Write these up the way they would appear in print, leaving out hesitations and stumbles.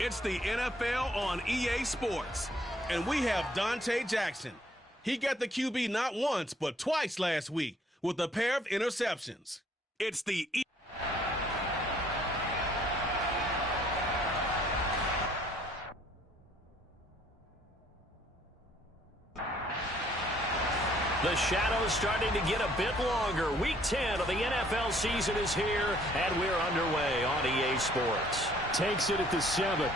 It's the NFL on EA Sports, and we have Dante Jackson. He got the QB not once, but twice last week with a pair of interceptions. It's the The shadow's starting to get a bit longer. Week 10 of the NFL season is here, and we're underway on EA Sports. Takes it at the 7.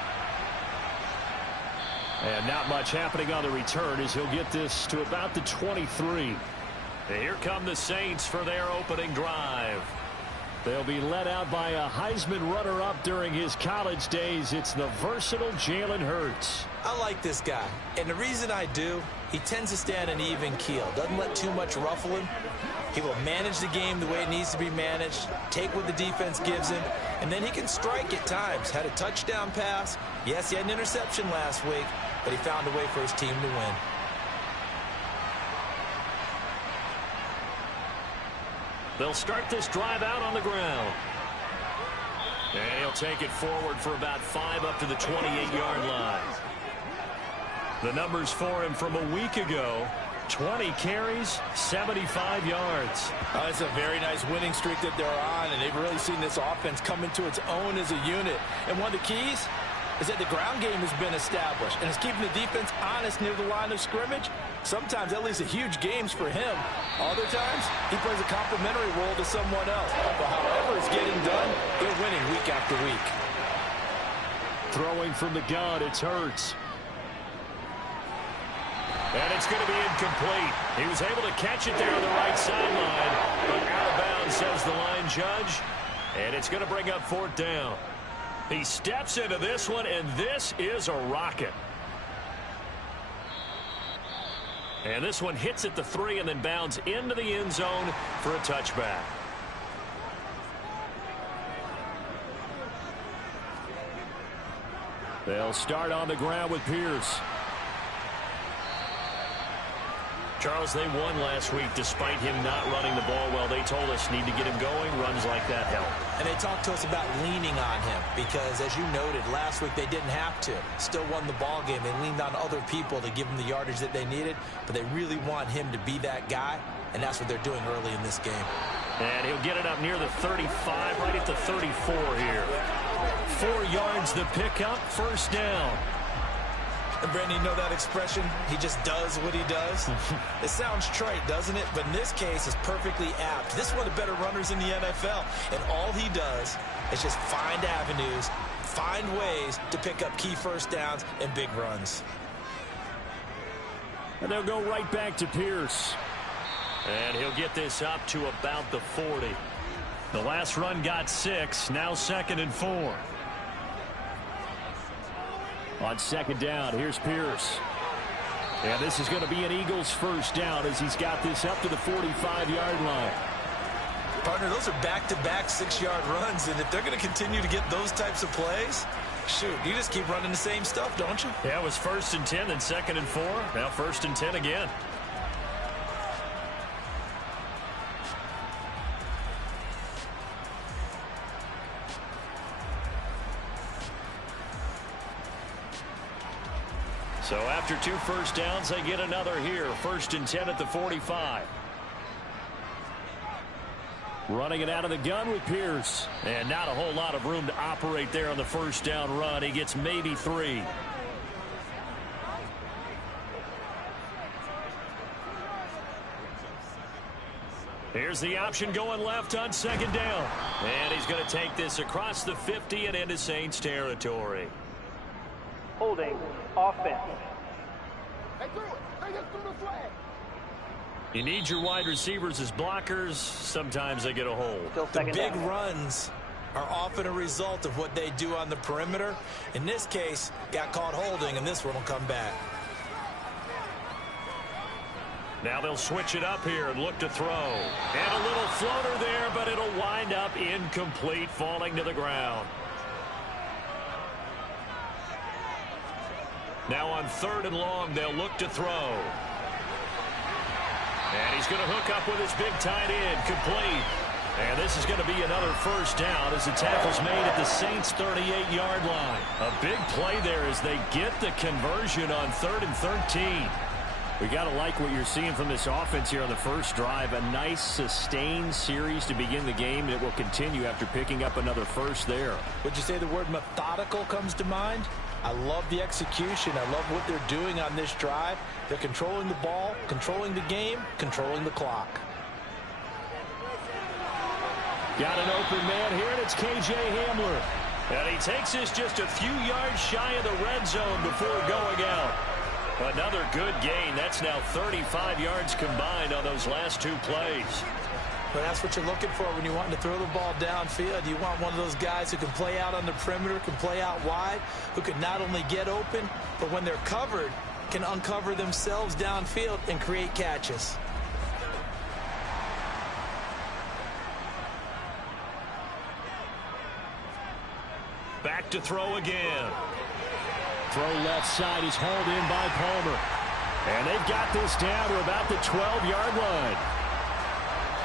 And not much happening on the return as he'll get this to about the 23. Here come the Saints for their opening drive. They'll be led out by a Heisman runner-up during his college days. It's the versatile Jalen Hurts. I like this guy, and the reason I do, he tends to stand an even keel, doesn't let too much ruffle him. He will manage the game the way it needs to be managed, take what the defense gives him, and then he can strike at times. Had a touchdown pass. Yes, he had an interception last week, but he found a way for his team to win. They'll start this drive out on the ground. And he'll take it forward for about 5 up to the 28-yard line. The numbers for him from a week ago: 20 carries, 75 yards. It's a very nice winning streak that they're on, and they've really seen this offense come into its own as a unit. And one of the keys is that the ground game has been established, and it's keeping the defense honest near the line of scrimmage. Sometimes that leads to huge games for him. Other times, he plays a complementary role to someone else. But however it's getting done, they're winning week after week. Throwing from the gun, it's Hurts. And it's going to be incomplete. He was able to catch it there on the right sideline, but out of bounds, says the line judge. And it's going to bring up 4th down. He steps into this one, and this is a rocket. And this one hits at the 3 and then bounds into the end zone for a touchback. They'll start on the ground with Pierce. Charles, they won last week despite him not running the ball well. They told us need to get him going. Runs like that help. And they talked to us about leaning on him because, as you noted, last week they didn't have to. Still won the ball game. They leaned on other people to give them the yardage that they needed, but they really want him to be that guy, and that's what they're doing early in this game. And he'll get it up near the 35, right at the 34 here. 4 yards the pickup, 1st down. And Brandon, you know that expression? He just does what he does. It sounds trite, doesn't it? But in this case, it's perfectly apt. This is one of the better runners in the NFL. And all he does is just find avenues, find ways to pick up key 1st downs and big runs. And they'll go right back to Pierce. And he'll get this up to about the 40. The last run got 6, now 2nd and 4. On 2nd down, here's Pierce. And this is going to be an Eagles 1st down as he's got this up to the 45-yard line. Partner, those are back-to-back 6-yard runs, and if they're going to continue to get those types of plays, shoot, you just keep running the same stuff, don't you? Yeah, it was 1st and 10, then 2nd and 4, now 1st and 10 again. So after 2 1st downs, they get another here. 1st and 10 at the 45. Running it out of the gun with Pierce. And not a whole lot of room to operate there on the 1st down run. He gets maybe 3. Here's the option going left on 2nd down. And he's going to take this across the 50 and into Saints territory. Holding offense. You need your wide receivers as blockers. Sometimes they get a hold. The big runs are often a result of what they do on the perimeter. In this case, got caught holding, and this one will come back. Now they'll switch it up here and look to throw. And a little floater there, but it'll wind up incomplete, falling to the ground. Now on 3rd and long, they'll look to throw. And he's going to hook up with his big tight end, complete. And this is going to be another first down as the tackle's made at the Saints' 38-yard line. A big play there as they get the conversion on 3rd and 13. We got to like what you're seeing from this offense here on the first drive. A nice sustained series to begin the game, and it will continue after picking up another first there. Would you say the word methodical comes to mind? I love the execution. I love what they're doing on this drive. They're controlling the ball, controlling the game, controlling the clock. Got an open man here, and it's K.J. Hamler. And he takes this just a few yards shy of the red zone before going out. Another good gain. That's now 35 yards combined on those last two plays. But that's what you're looking for when you want to throw the ball downfield. You want one of those guys who can play out on the perimeter, can play out wide, who can not only get open, but when they're covered, can uncover themselves downfield and create catches. Back to throw again. Throw left side is hauled in by Palmer. And they've got this down to about the 12-yard line.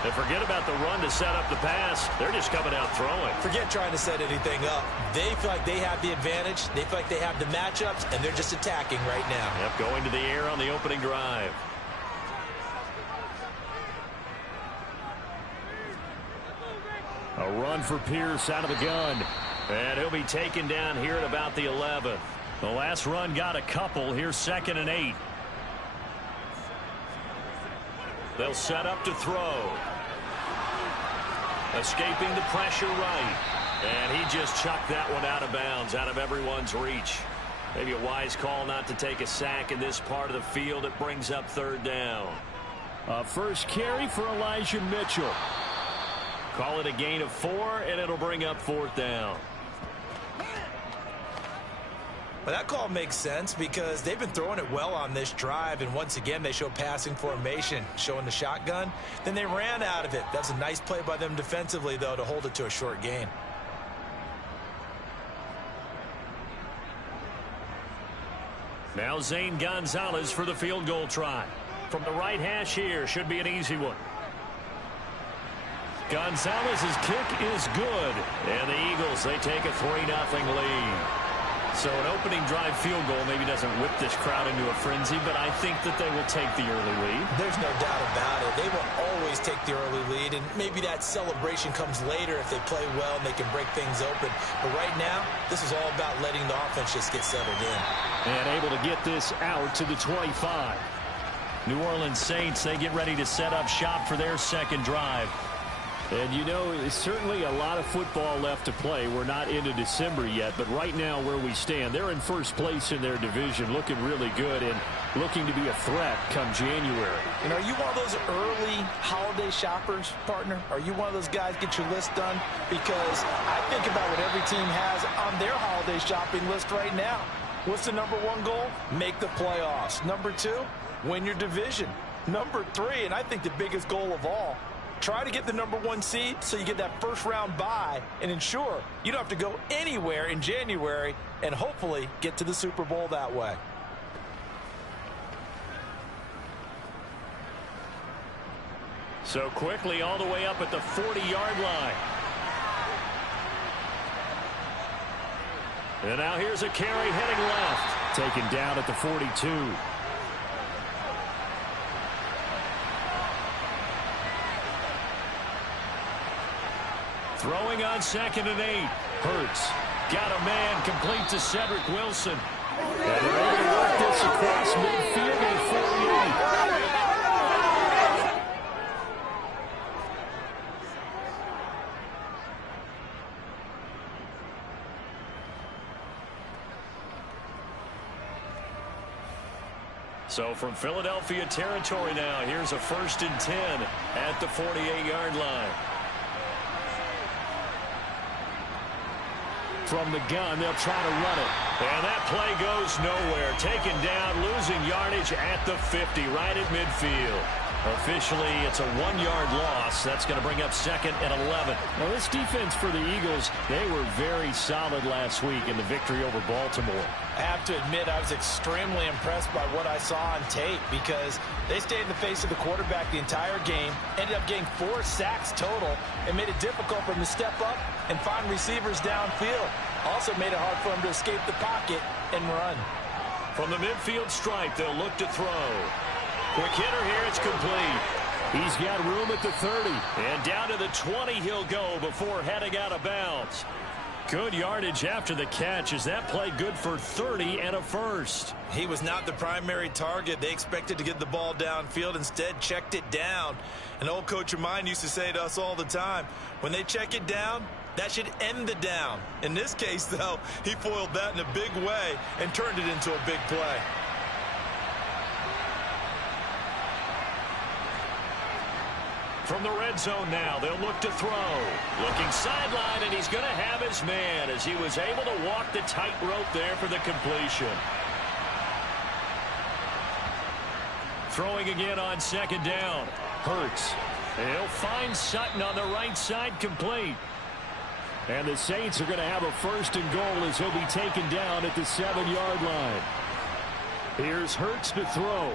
And forget about the run to set up the pass. They're just coming out throwing. Forget trying to set anything up. They feel like they have the advantage. They feel like they have the matchups, and they're just attacking right now. Yep, going to the air on the opening drive. A run for Pierce out of the gun. And he'll be taken down here at about the 11th. The last run got a couple. Here's 2nd and 8. They'll set up to throw. Escaping the pressure right. And he just chucked that one out of bounds, out of everyone's reach. Maybe a wise call not to take a sack in this part of the field. It brings up 3rd down. First carry for Elijah Mitchell. Call it a gain of 4, and it'll bring up 4th down. Well, that call makes sense because they've been throwing it well on this drive, and once again they show passing formation, showing the shotgun. Then they ran out of it. That's a nice play by them defensively, though, to hold it to a short gain. Now Zane Gonzalez for the field goal try. From the right hash here, should be an easy one. Gonzalez's kick is good. And the Eagles, they take a 3-0 lead. So an opening drive field goal maybe doesn't whip this crowd into a frenzy, but I think that they will take the early lead. There's no doubt about it. They will always take the early lead, and maybe that celebration comes later if they play well and they can break things open. But right now, this is all about letting the offense just get settled in. And able to get this out to the 25. New Orleans Saints, they get ready to set up shop for their second drive. And, you know, there's certainly a lot of football left to play. We're not into December yet, but right now where we stand, they're in first place in their division, looking really good and looking to be a threat come January. And are you one of those early holiday shoppers, partner? Are you one of those guys get your list done? Because I think about what every team has on their holiday shopping list right now. What's the #1 goal? Make the playoffs. #2, win your division. #3, and I think the biggest goal of all, try to get the #1 seed so you get that first-round bye and ensure you don't have to go anywhere in January and hopefully get to the Super Bowl that way. So quickly all the way up at the 40-yard line. And now here's a carry heading left. Taken down at the 42. Throwing on 2nd and 8. Hurts. Got a man complete to Cedric Wilson. And they're able to work this across midfield at 48. So from Philadelphia territory now, here's a 1st and 10 at the 48-yard line. From the gun, they'll try to run it. And that play goes nowhere. Taken down, losing yardage at the 50, right at midfield. Officially, it's a 1-yard loss. That's going to bring up 2nd and 11. Well, this defense for the Eagles, they were very solid last week in the victory over Baltimore. I have to admit, I was extremely impressed by what I saw on tape because they stayed in the face of the quarterback the entire game, ended up getting 4 sacks total, and made it difficult for him to step up and find receivers downfield. Also made it hard for him to escape the pocket and run. From the midfield stripe, they'll look to throw. Quick hitter here, it's complete. He's got room at the 30. And down to the 20 he'll go before heading out of bounds. Good yardage after the catch as that play good for 30 and a first. He was not the primary target. They expected to get the ball downfield, instead checked it down. An old coach of mine used to say to us all the time, when they check it down, that should end the down. In this case, though, he foiled that in a big way and turned it into a big play. From the red zone now, they'll look to throw. Looking sideline, and he's going to have his man as he was able to walk the tightrope there for the completion. Throwing again on 2nd down. Hurts. He'll find Sutton on the right side, complete. And the Saints are going to have a 1st and goal as he'll be taken down at the 7-yard line. Here's Hurts to throw.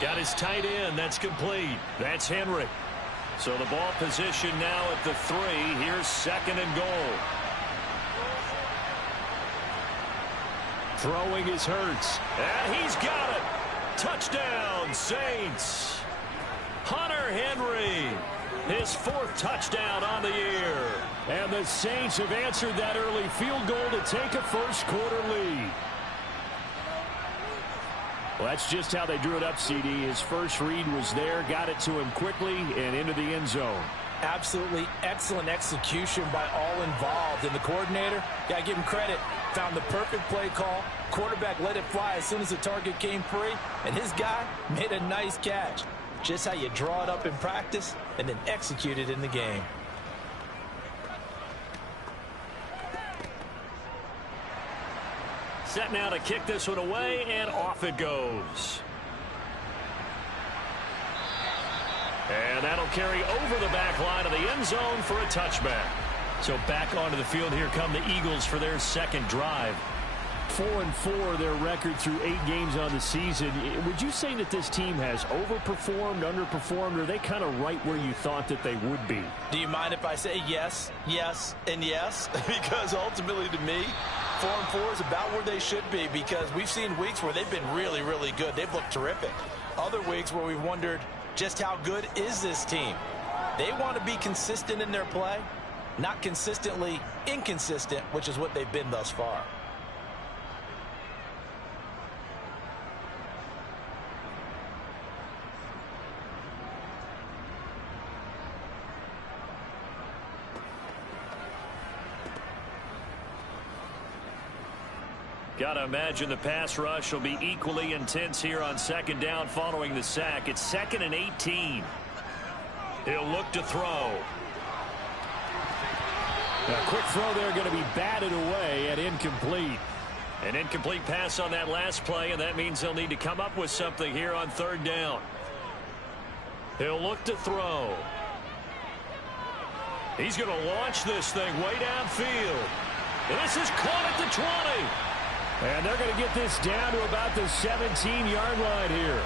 Got his tight end. That's complete. That's Henry. So the ball position now at the 3. Here's 2nd and goal. Throwing is Hurts. And he's got it. Touchdown, Saints. Hunter Henry. His 4th touchdown on the year. And the Saints have answered that early field goal to take a first-quarter lead. Well, that's just how they drew it up, CD. His first read was there, got it to him quickly, and into the end zone. Absolutely excellent execution by all involved. And the coordinator, got to give him credit, found the perfect play call. Quarterback let it fly as soon as the target came free, and his guy made a nice catch. Just how you draw it up in practice and then execute it in the game. Set now to kick this one away, and off it goes. And that'll carry over the back line of the end zone for a touchback. So back onto the field, here come the Eagles for their 2nd drive. 4-4 their record through 8 games on the season. Would you say that this team has overperformed, underperformed, or are they kind of right where you thought that they would be? Do you mind if I say yes, yes, and yes? Because ultimately to me, 4-4 is about where they should be, because we've seen weeks where they've been really, really good. They've looked terrific. Other weeks where we've wondered just how good is this team. They want to be consistent in their play, not consistently inconsistent, which is what they've been thus far. Got to imagine the pass rush will be equally intense here on 2nd down following the sack. It's 2nd and 18. He'll look to throw. A quick throw there, going to be batted away and incomplete. An incomplete pass on that last play, and that means they'll need to come up with something here on 3rd down. He'll look to throw. He's going to launch this thing way downfield. And this is caught at the 20. And they're going to get this down to about the 17-yard line here.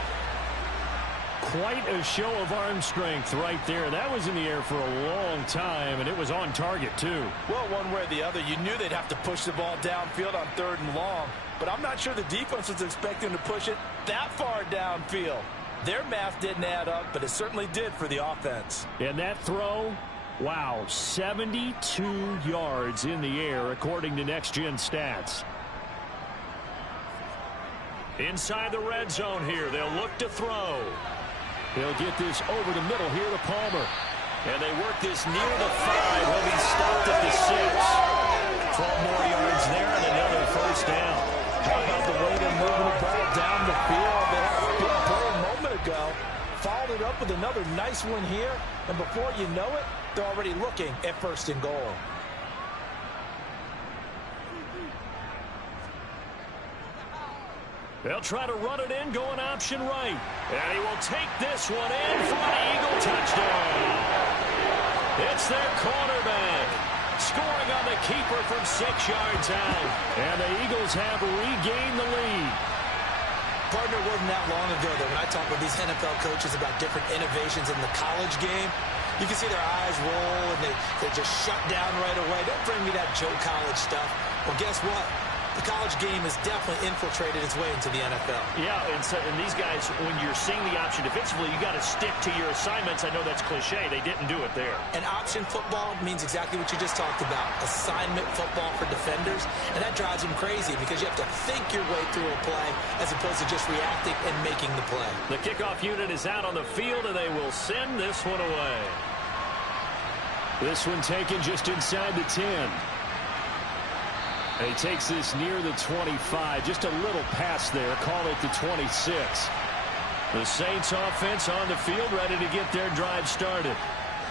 Quite a show of arm strength right there. That was in the air for a long time, and it was on target, too. Well, one way or the other, you knew they'd have to push the ball downfield on 3rd and long, but I'm not sure the defense was expecting to push it that far downfield. Their math didn't add up, but it certainly did for the offense. And that throw, wow, 72 yards in the air, according to Next Gen Stats. Inside the red zone here, they'll look to throw. He'll get this over the middle here to Palmer. And they work this near the 5. He'll be stopped at the 6. 12 more yards there and another first down. How about the way they're moving the ball down the field? They had a big play a moment ago. Followed it up with another nice one here. And before you know it, they're already looking at 1st and goal. They'll try to run it in, going option right. And he will take this one in for an Eagle touchdown. It's their cornerback, scoring on the keeper from 6 yards out. And the Eagles have regained the lead. Partner, it wasn't that long ago that when I talk with these NFL coaches about different innovations in the college game, you can see their eyes roll and they just shut down right away. Don't bring me that Joe College stuff. Well, guess what? The college game has definitely infiltrated its way into the NFL. Yeah, and these guys, when you're seeing the option defensively, you got to stick to your assignments. I know that's cliche. They didn't do it there. And option football means exactly what you just talked about, assignment football for defenders. And that drives them crazy because you have to think your way through a play as opposed to just reacting and making the play. The kickoff unit is out on the field, and they will send this one away. This one taken just inside the 10. And he takes this near the 25. Just a little pass there. Call it the 26. The Saints offense on the field, ready to get their drive started.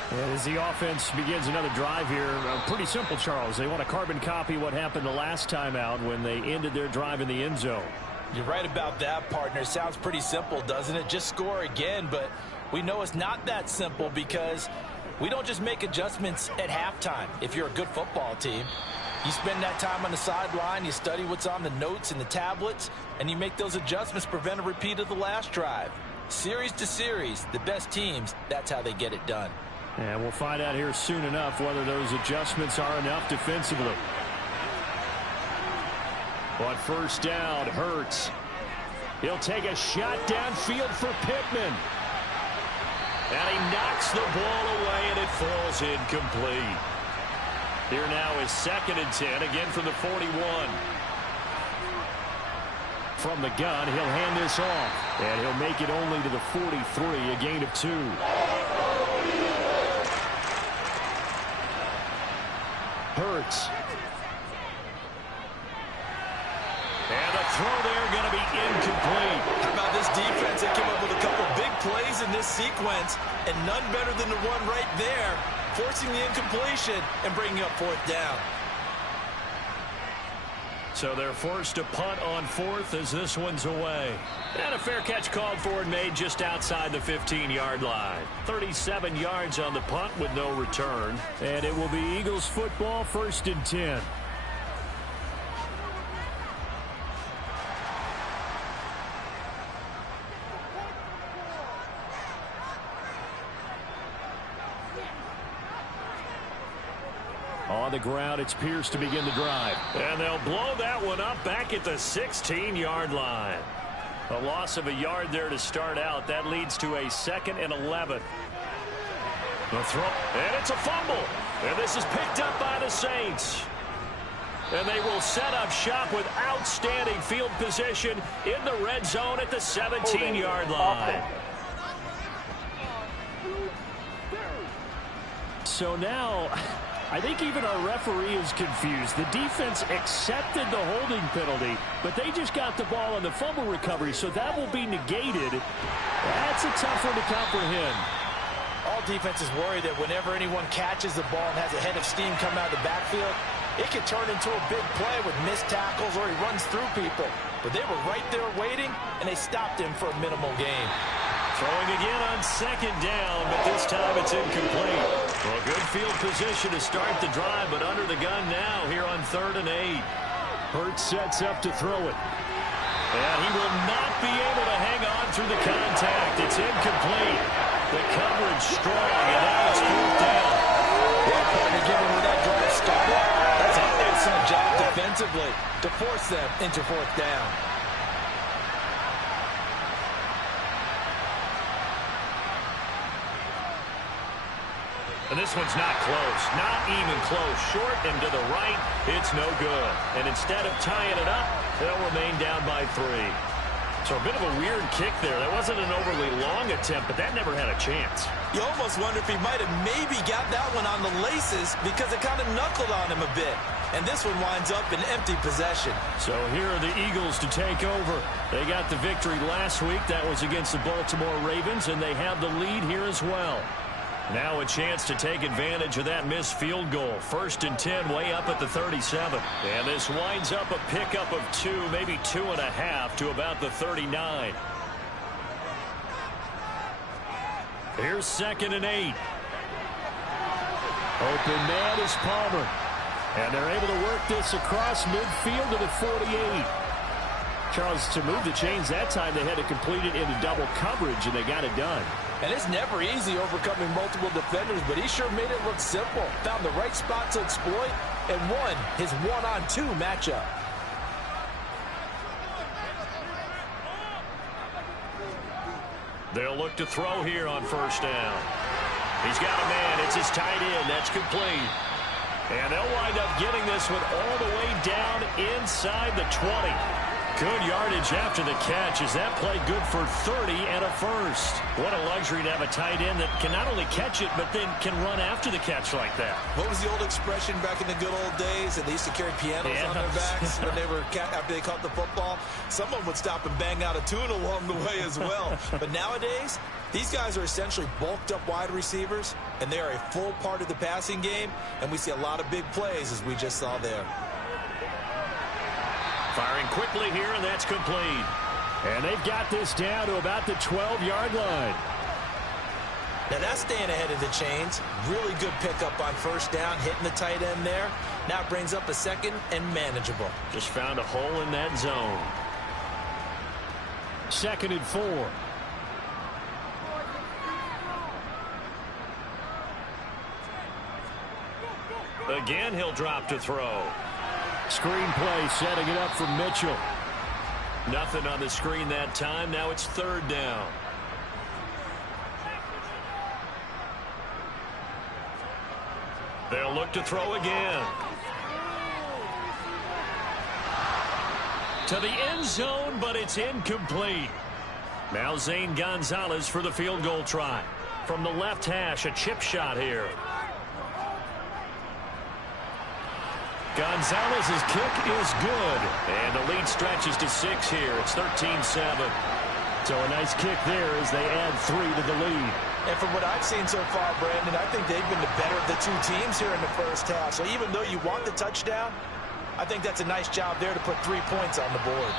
And as the offense begins another drive here, pretty simple, Charles. They want to carbon copy what happened the last time out when they ended their drive in the end zone. You're right about that, partner. Sounds pretty simple, doesn't it? Just score again, but we know it's not that simple because we don't just make adjustments at halftime if you're a good football team. You spend that time on the sideline, you study what's on the notes and the tablets, and you make those adjustments to prevent a repeat of the last drive. Series to series, the best teams, that's how they get it done. And we'll find out here soon enough whether those adjustments are enough defensively. On first down, Hurts. He'll take a shot downfield for Pittman. And he knocks the ball away, and it falls incomplete. Here now is 2nd and 10, again from the 41. From the gun, he'll hand this off. And he'll make it only to the 43, a gain of 2. Hurts. And the throw there going to be incomplete. How about this defense that came up with a couple big plays in this sequence, and none better than the one right there, forcing the incompletion and bringing up 4th down. So they're forced to punt on 4th as this one's away. And a fair catch called for and made just outside the 15-yard line. 37 yards on the punt with no return. And it will be Eagles football, 1st and 10. On the ground, it's Pierce to begin the drive. And they'll blow that one up back at the 16-yard line. A loss of a yard there to start out. That leads to a 2nd and 11. The throw, and it's a fumble. And this is picked up by the Saints. And they will set up shop with outstanding field position in the red zone at the 17-yard line. So now, I think even our referee is confused. The defense accepted the holding penalty, but they just got the ball on the fumble recovery, so that will be negated. That's a tough one to comprehend. All defenses worry that whenever anyone catches the ball and has a head of steam coming out of the backfield, it can turn into a big play with missed tackles or he runs through people. But they were right there waiting, and they stopped him for a minimal gain. Throwing again on 2nd down, but this time it's incomplete. Well, good field position to start the drive, but under the gun now here on 3rd and 8. Hurts sets up to throw it. And he will not be able to hang on through the contact. It's incomplete. The coverage strong, and now it's 4th down. Well, partner, given where that drive started, that's an excellent job defensively to force them into 4th down. And this one's not close. Not even close. Short and to the right, it's no good. And instead of tying it up, they'll remain down by 3. So a bit of a weird kick there. That wasn't an overly long attempt, but that never had a chance. You almost wonder if he might have maybe got that one on the laces because it kind of knuckled on him a bit. And this one winds up in empty possession. So here are the Eagles to take over. They got the victory last week. That was against the Baltimore Ravens, and they have the lead here as well. Now a chance to take advantage of that missed field goal. 1st and 10, way up at the 37. And this winds up a pickup of 2, maybe 2.5 to about the 39. Here's 2nd and 8. Open man is Palmer. And they're able to work this across midfield to the 48. Charles, to move the chains that time, they had to complete it into double coverage, and they got it done. And it's never easy overcoming multiple defenders, but he sure made it look simple. Found the right spot to exploit and won his 1-on-2 matchup. They'll look to throw here on 1st down. He's got a man. It's his tight end. That's complete. And they'll wind up getting this one all the way down inside the 20. Good yardage after the catch. Is that play good for 30 and a first? What a luxury to have a tight end that can not only catch it, but then can run after the catch like that. What was the old expression back in the good old days? And they used to carry pianos on their backs when they were after they caught the football. Someone would stop and bang out a tune along the way as well. But nowadays, these guys are essentially bulked up wide receivers, and they are a full part of the passing game, and we see a lot of big plays as we just saw there. Firing quickly here, and that's complete. And they've got this down to about the 12-yard line. Now that's staying ahead of the chains. Really good pickup on 1st down, hitting the tight end there. Now it brings up a 2nd and manageable. Just found a hole in that zone. 2nd and 4. Again, he'll drop to throw. Screen play, setting it up for Mitchell. Nothing on the screen that time. Now it's 3rd down. They'll look to throw again. To the end zone, but it's incomplete. Now Zane Gonzalez for the field goal try. From the left hash, a chip shot here. Gonzalez's kick is good. And the lead stretches to 6 here. It's 13-7. So a nice kick there as they add 3 to the lead. And from what I've seen so far, Brandon, I think they've been the better of the two teams here in the first half. So even though you want the touchdown, I think that's a nice job there to put 3 points on the board.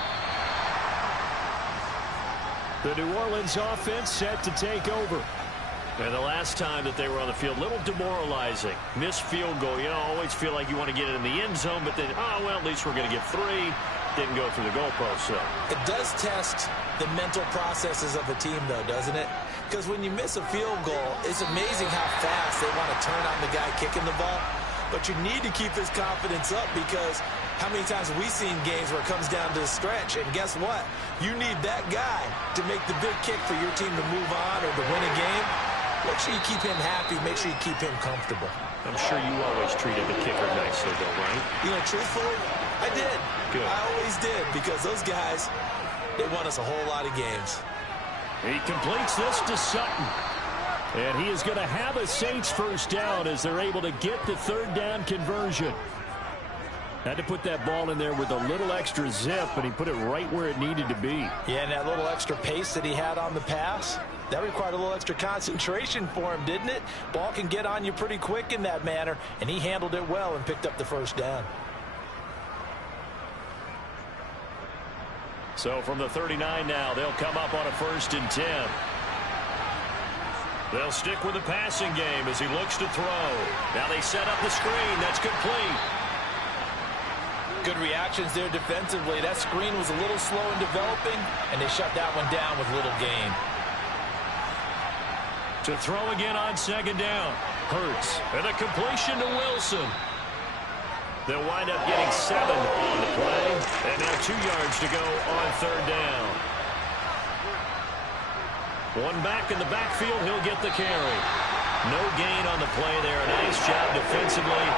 The New Orleans offense set to take over. And the last time that they were on the field, a little demoralizing. Missed field goal. You know, always feel like you want to get it in the end zone, but then, oh, well, at least we're going to get 3. Didn't go through the goalpost, so. It does test the mental processes of a team, though, doesn't it? Because when you miss a field goal, it's amazing how fast they want to turn on the guy kicking the ball. But you need to keep his confidence up because how many times have we seen games where it comes down to the stretch? And guess what? You need that guy to make the big kick for your team to move on or to win a game. Make sure you keep him happy. Make sure you keep him comfortable. I'm sure you always treated the kicker nicely, though, right? You know, truthfully, I did. Good. I always did because those guys, they won us a whole lot of games. He completes this to Sutton. And he is going to have a Saints 1st down as they're able to get the 3rd down conversion. Had to put that ball in there with a little extra zip, and he put it right where it needed to be. Yeah, and that little extra pace that he had on the pass, that required a little extra concentration for him, didn't it? Ball can get on you pretty quick in that manner, and he handled it well and picked up the 1st down. So from the 39 now, they'll come up on a 1st and 10. They'll stick with the passing game as he looks to throw. Now they set up the screen. That's complete. Good reactions there defensively. That screen was a little slow in developing, and they shut that one down with little gain. To throw again on 2nd down. Hurts. And a completion to Wilson. They'll wind up getting 7 on the play. And now 2 yards to go on 3rd down. One back in the backfield. He'll get the carry. No gain on the play there. A nice job defensively.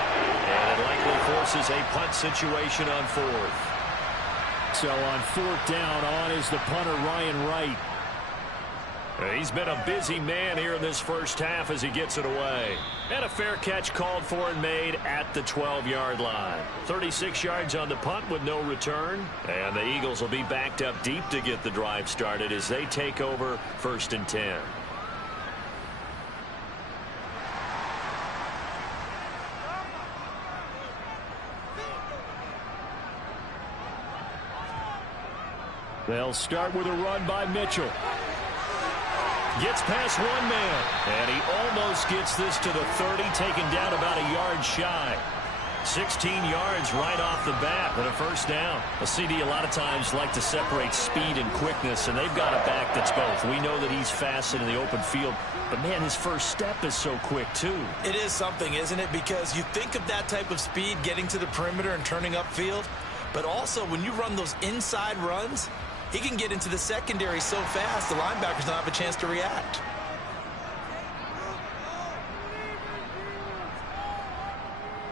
And it likely forces a punt situation on 4th. So on 4th down, on is the punter, Ryan Wright. He's been a busy man here in this first half as he gets it away. And a fair catch called for and made at the 12-yard line. 36 yards on the punt with no return. And the Eagles will be backed up deep to get the drive started as they take over 1st and 10. They'll start with a run by Mitchell. Gets past one man, and he almost gets this to the 30, taken down about a yard shy. 16 yards right off the bat and a first down. A CD a lot of times like to separate speed and quickness, and they've got a back that's both. We know that he's fast in the open field, but, man, his first step is so quick, too. It is something, isn't it? Because you think of that type of speed getting to the perimeter and turning upfield, but also when you run those inside runs, he can get into the secondary so fast the linebackers don't have a chance to react.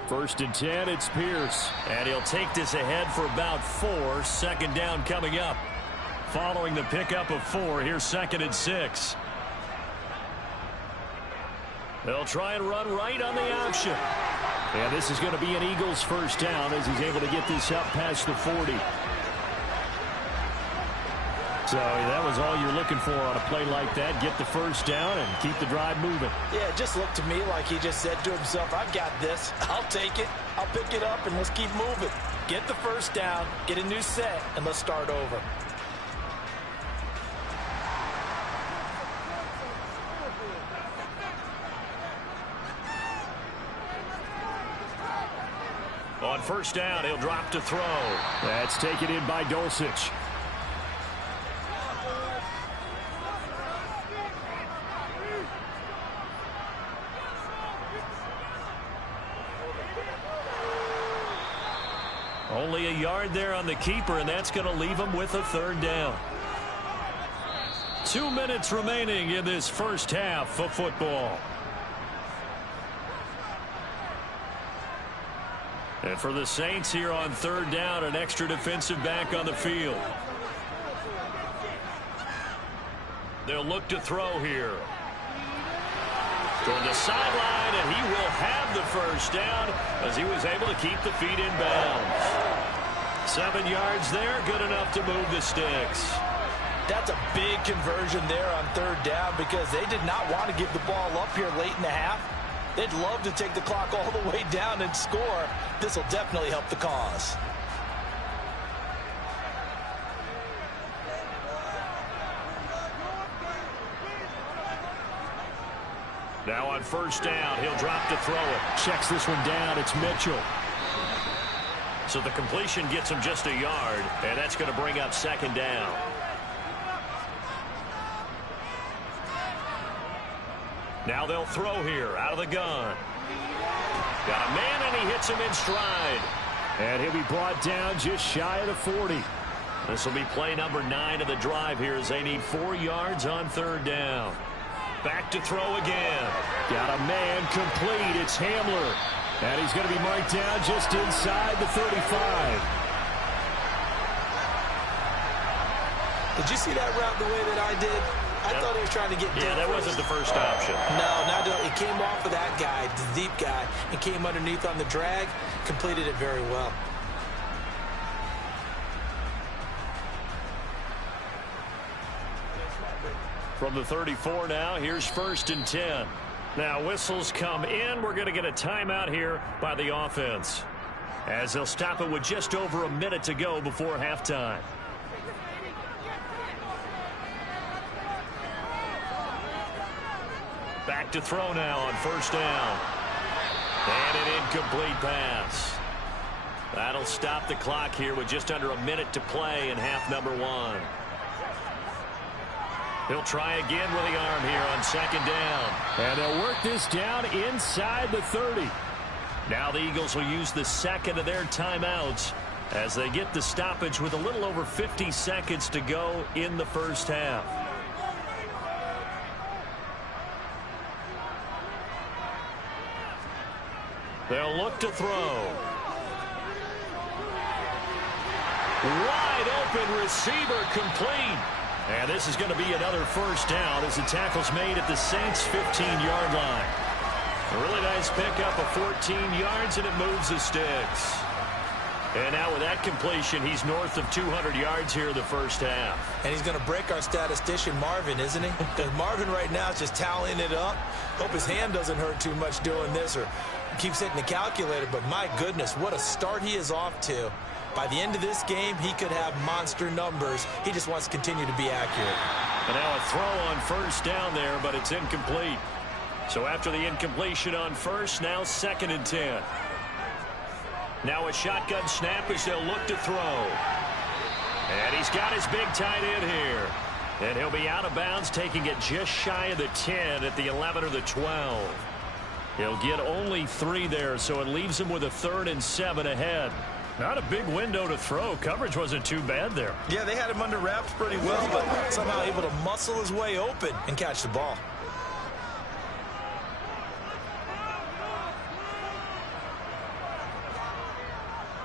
First and 10, it's Pierce. And he'll take this ahead for about 4. Second down coming up. Following the pickup of 4, here's 2nd and 6. They'll try and run right on the option. And this is going to be an Eagles first down as he's able to get this up past the 40. So that was all you're looking for on a play like that. Get the first down and keep the drive moving. Yeah, it just looked to me like he just said to himself, I've got this. I'll take it. I'll pick it up, and let's keep moving. Get the first down, get a new set, and let's start over. On first down, he'll drop to throw. That's taken in by Dulcich. Only a yard there on the keeper, and that's going to leave him with a third down. 2 minutes remaining in this first half of football. And for the Saints here on third down, an extra defensive back on the field. They'll look to throw here. Toward the sideline, and he will have the first down as he was able to keep the feet in bounds. 7 yards there, good enough to move the sticks. That's a big conversion there on third down because they did not want to give the ball up here late in the half. They'd love to take the clock all the way down and score. This will definitely help the cause. Now on first down, he'll drop to throw it. Checks this one down. It's Mitchell. So the completion gets him just a yard, and that's going to bring up second down. Now they'll throw here out of the gun. Got a man, and he hits him in stride. And he'll be brought down just shy of the 40. This will be play number 9 of the drive here as they need 4 yards on third down. Back to throw again. Got a man complete. It's Hamler. And he's going to be marked down just inside the 35. Did you see that route the way that I did? I thought he was trying to get deep. Yeah, that wasn't the first option. No, not it came off of that guy, the deep guy, and came underneath on the drag. Completed it very well. From the 34 now, here's first and 10. Now whistles come in. We're going to get a timeout here by the offense, as they'll stop it with just over a minute to go before halftime. Back to throw now on first down. And an incomplete pass. That'll stop the clock here with just under a minute to play in half number 1. He'll try again with the arm here on second down. And they'll work this down inside the 30. Now the Eagles will use the second of their timeouts as they get the stoppage with a little over 50 seconds to go in the first half. They'll look to throw. Wide open receiver complete. And this is going to be another first down as the tackle's made at the Saints' 15-yard line. A really nice pickup of 14 yards, and it moves the sticks. And now with that completion, he's north of 200 yards here in the first half. And he's going to break our statistician, Marvin, isn't he? Because Marvin right now is just tallying it up. Hope his hand doesn't hurt too much doing this or keeps hitting the calculator. But my goodness, what a start he is off to. By the end of this game, he could have monster numbers. He just wants to continue to be accurate. And now a throw on first down there, but it's incomplete. So after the incompletion on first, now 2nd and 10. Now a shotgun snap as they'll look to throw. And he's got his big tight end here. And he'll be out of bounds, taking it just shy of the 10 at the 11 or the 12. He'll get only 3 there, so it leaves him with a 3rd and 7 ahead. Not a big window to throw. Coverage wasn't too bad there. Yeah, they had him under wraps pretty well, but somehow able to muscle his way open and catch the ball.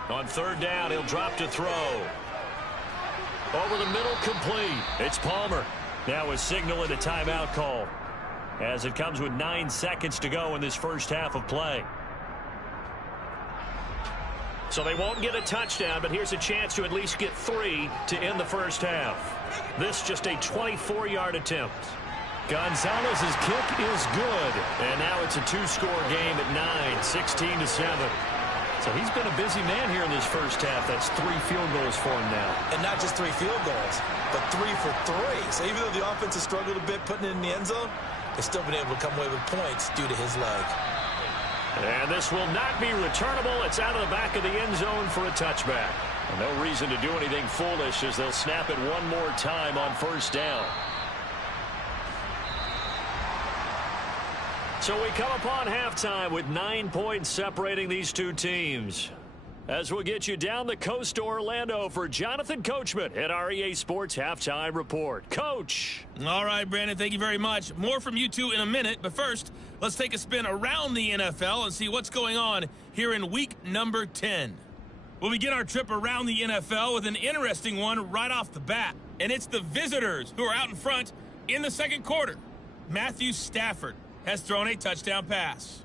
On 3rd down, he'll drop to throw. Over the middle, complete. It's Palmer. Now a signal and a timeout call, as it comes with 9 seconds to go in this first half of play. So they won't get a touchdown, but here's a chance to at least get 3 to end the first half. This just a 24-yard attempt. Gonzalez's kick is good. And now it's a 2-score game at 9, 16-7. So he's been a busy man here in this first half. That's 3 field goals for him now. And not just 3 field goals, but 3 for 3. So even though the offense has struggled a bit putting it in the end zone, they've still been able to come away with points due to his leg. And this will not be returnable. It's out of the back of the end zone for a touchback. And no reason to do anything foolish as they'll snap it one more time on first down. So we come upon halftime with 9 points separating these two teams. As we'll get you down the coast to Orlando for Jonathan Coachman at our EA Sports Halftime Report. Coach. All right, Brandon, thank you very much. More from you two in a minute, but first, let's take a spin around the NFL and see what's going on here in week number 10. We'll begin our trip around the NFL with an interesting one right off the bat, and it's the visitors who are out in front in the second quarter. Matthew Stafford has thrown a touchdown pass.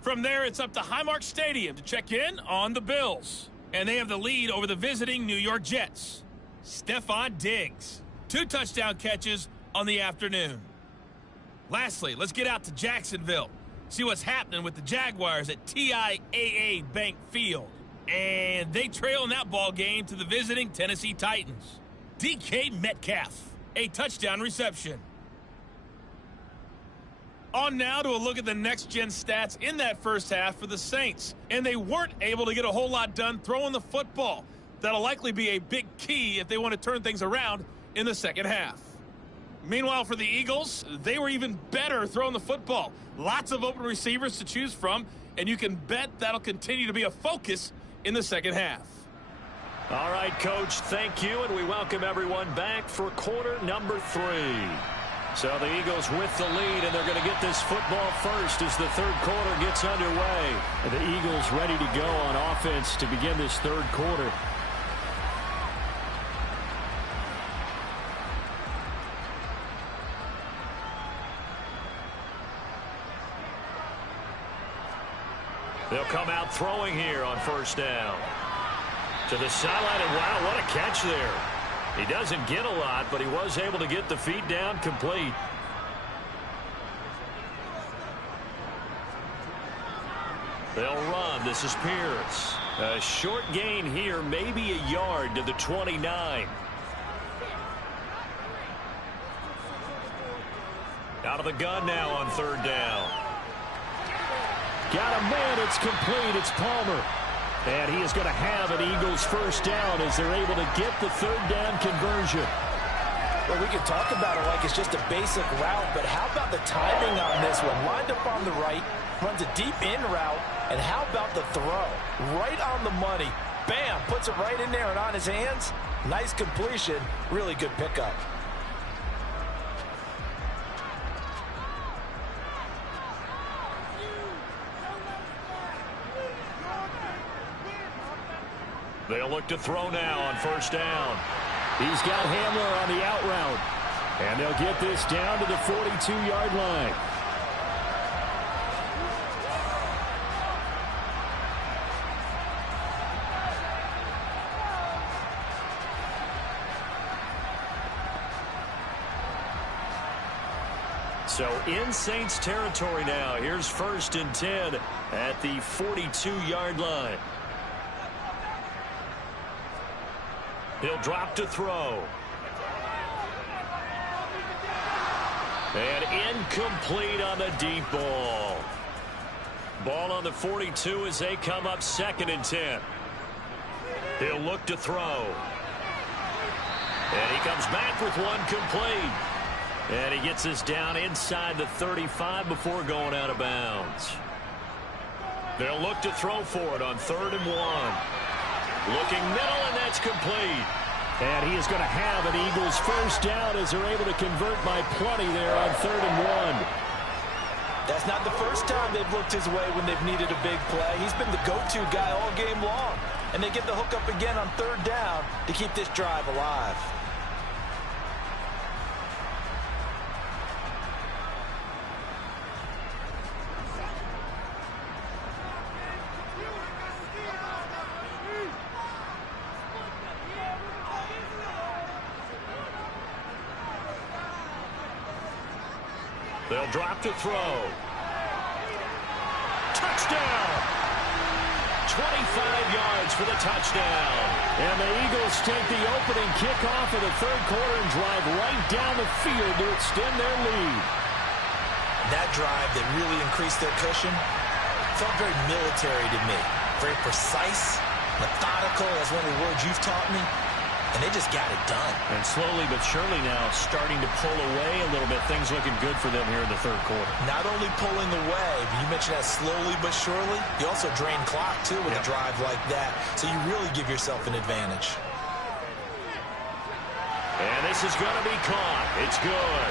From there, it's up to Highmark Stadium to check in on the Bills. And they have the lead over the visiting New York Jets. Stephon Diggs, 2 touchdown catches on the afternoon. Lastly, let's get out to Jacksonville. See what's happening with the Jaguars at TIAA Bank Field. And they trail in that ball game to the visiting Tennessee Titans. DK Metcalf, a touchdown reception. On now to a look at the next-gen stats in that first half for the Saints. And they weren't able to get a whole lot done throwing the football. That'll likely be a big key if they want to turn things around in the second half. Meanwhile, for the Eagles, they were even better throwing the football. Lots of open receivers to choose from, and you can bet that'll continue to be a focus in the second half. All right, Coach, thank you, and we welcome everyone back for quarter number 3. So the Eagles with the lead, and they're going to get this football first as the third quarter gets underway. The Eagles ready to go on offense to begin this third quarter. They'll come out throwing here on first down. To the sideline, and wow, what a catch there. He doesn't get a lot, but he was able to get the feet down complete. They'll run. This is Pierce. A short gain here, maybe a yard to the 29. Out of the gun now on third down. Got a man. It's complete. It's Palmer. And he is going to have an Eagles first down as they're able to get the third down conversion. Well, we can talk about it like it's just a basic route, but how about the timing on this one? Lined up on the right, runs a deep in route, and how about the throw? Right on the money. Bam, puts it right in there and on his hands. Nice completion, really good pickup. They'll look to throw now on first down. He's got Hamler on the out route. And they'll get this down to the 42-yard line. So in Saints territory now. Here's 1st and 10 at the 42-yard line. He'll drop to throw. And incomplete on the deep ball. Ball on the 42 as they come up 2nd and 10. He'll look to throw. And he comes back with one complete. And he gets us down inside the 35 before going out of bounds. They'll look to throw for it on 3rd and 1. Looking middle, and that's complete. And he is going to have an Eagles first down as they're able to convert by plenty there on 3rd and 1. That's not the first time they've looked his way when they've needed a big play. He's been the go-to guy all game long. And they get the hook up again on 3rd down to keep this drive alive. They'll drop to throw. Touchdown! 25 yards for the touchdown. And the Eagles take the opening kickoff of the 3rd quarter and drive right down the field to extend their lead. That drive that really increased their cushion felt very military to me. Very precise, methodical, that's one of the words you've taught me. And they just got it done. And slowly but surely now starting to pull away a little bit. Things looking good for them here in the 3rd quarter. Not only pulling away, but you mentioned that slowly but surely. You also drain clock, too, with a drive like that. So you really give yourself an advantage. And this is going to be caught. It's good.